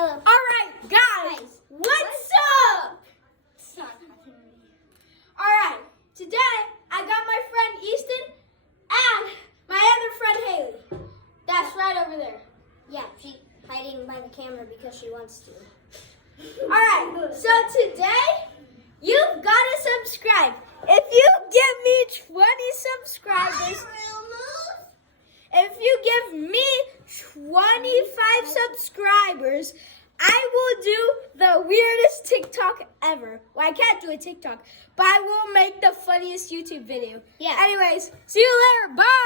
Hello. All right, guys, what's up? It's not happening. All right, today I got my friend Easton and my other friend Haley. That's right over there. Yeah, she's hiding by the camera because she wants to. All right, so today you've got to subscribe. If you give me 20 subscribers, if you give me 25 subscribers, I will do the weirdest TikTok ever. Well, I can't do a TikTok, but I will make the funniest YouTube video. Yeah. Anyways, see you later. Bye.